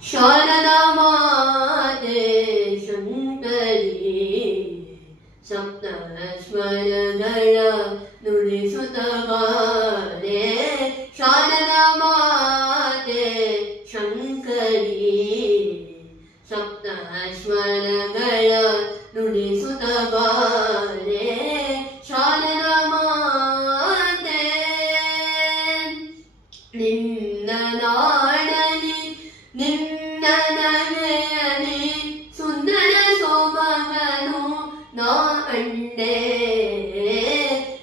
ಶಾರದಾ ಮಾತೆ ಶಂಕರಿ ಸಪ್ತ ಸ್ವರಗಳ ನುಡಿಸುತ್ತ ಬಾರೆ ಶಾರದಾ ಮಾತೆ ಶಂಕರಿ ಸಪ್ತ ಸ್ವರಗಳ ನುಡಿಸುತ್ತ ಬಾರೆ ಶಾರದಾ ಮಾತೆ ನಿನ್ನ ನಾಡಲಿ ನಿನ್ನ ನಗೆಯಲಿ ಸುಂದರ ಸೊಬಗನು ನಾ ಕಂಡೆ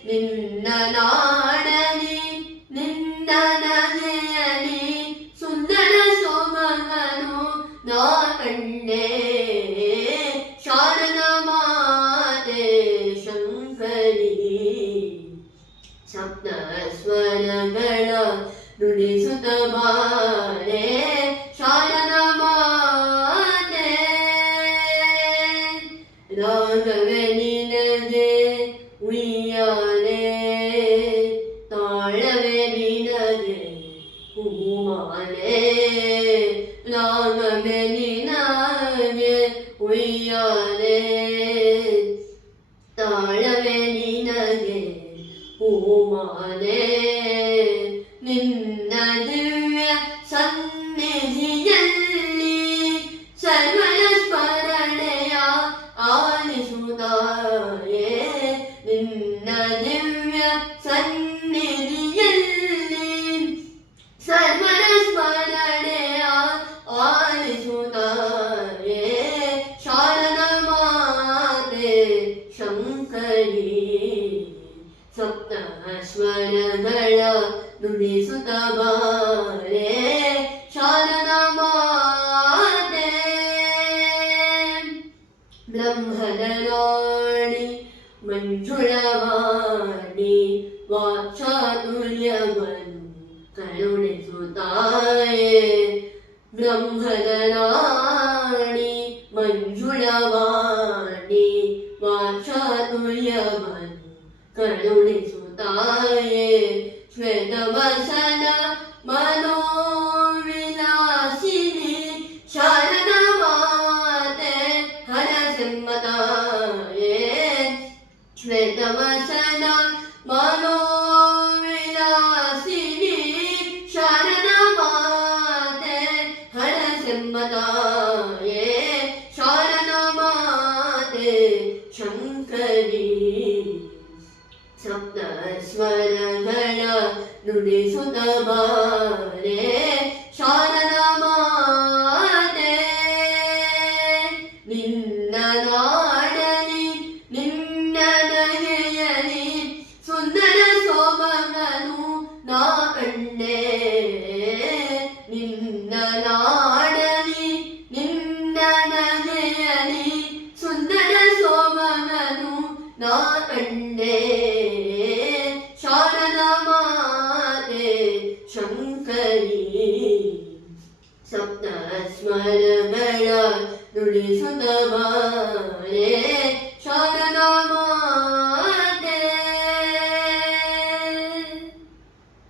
ನಿನ್ನ ನಾಡಲಿ ನಿನ್ನ ನಗೆಯಲಿ ಸುಂದರ ಸೊಬಗನು ನಾ ಕಂಡೆ ಶಾರದಾ ಮಾತೆ ಶಂಕರಿ ಸಪ್ತ ಸ್ವರಗಳ ನುಡಿಸುತ್ತ ಬಾರೆ ಶಾರದಾ ಮಾತೆ ರಾಗವೇ ನಿನಗೆ ಉಯ್ಯಾಲೆ ತಾಳವೇ ನಿನಗೆ ಹೂಮಾಲೆ ರಾಗವೇ ನಿನಗೆ ಉಯ್ಯಾಲೆ ತಾಳವೇ ನಿನಗೆ ಹೂಮಾಲೆ ನಿನ್ನ ದಿವ್ಯ ಸನ್ನಿಧಿಯಲ್ಲಿ ಸರ್ವರ ಸ್ಮರಣೆಯ ಆಲಿಸುತ್ತಾಯೇ ನಿನ್ನ ದಿವ್ಯ ಸನ್ನಿಧಿಯಲ್ಲಿ ಸರ್ವರ ಸ್ಮರಣೆಯ ಆಲಿಸುತ್ತಾಯೇ ಶಾರದಾ ಮಾತೆ ಶಂಕರಿ ಸಪ್ತ ಸ್ವರಗಳ ನುಡಿಸುತ್ತ ಬಾರೆ ಶಾರದಾ ಮಾತೆ ಬ್ರಹ್ಮದ ರಾಣಿ ಮಂಜುಳವಾಣಿ ವಾಚಾತುರ್ಯವನ್ನು ಕರುಣಿಸುತ್ತಾಯೇ ಬ್ರಹ್ಮದ ರಾಣಿ ಮಂಜುಳವಾಣಿ ವಾಚಾತುರ್ಯವನ್ನು ಕರುಣಿಸುತ್ತಾಯೇ ಶ್ವೇತವಸನ ಮನೋವಿಲಾಸಿನಿ ಶಾರದಾ ಮಾತೆ ಹರಸಿಂಹತಾಯೇ ಶ್ವೇತವಸನ ಮನೋವಿಲಾಸಿನಿ ಶಾರದಾ ಮಾತೆ ಹರಸಿಂಹತಾಯೇ ಶಾರದಾ ಮಾತೆ ಶಂಕರಿ ಸಪ್ತ ಸ್ವರಗಳ ನುಡಿಸುತ್ತ ಬಾರೆ ಶಾರದಾ ಮಾತೆ ನಿನ್ನ ನಾಡಲಿ ನಿನ್ನ ನಗೆಯಲಿ ಸುಂದರ ಸೊಬಗನು ನಾ ಕಂಡೆ ನಿನ್ನ ನಾಡಲಿ ನಿನ್ನ ನಗೆಯಲಿ ಸುಂದರ ಸೊಬಗನು ನಾ ಕಂಡೆ ಶಾರದಾ ಮಾತೆ ಶಂಕರಿ ಸಪ್ತ ಸ್ವರಗಳ ನುಡಿಸುತ್ತ ಬಾರೆ ಶಾರದಾ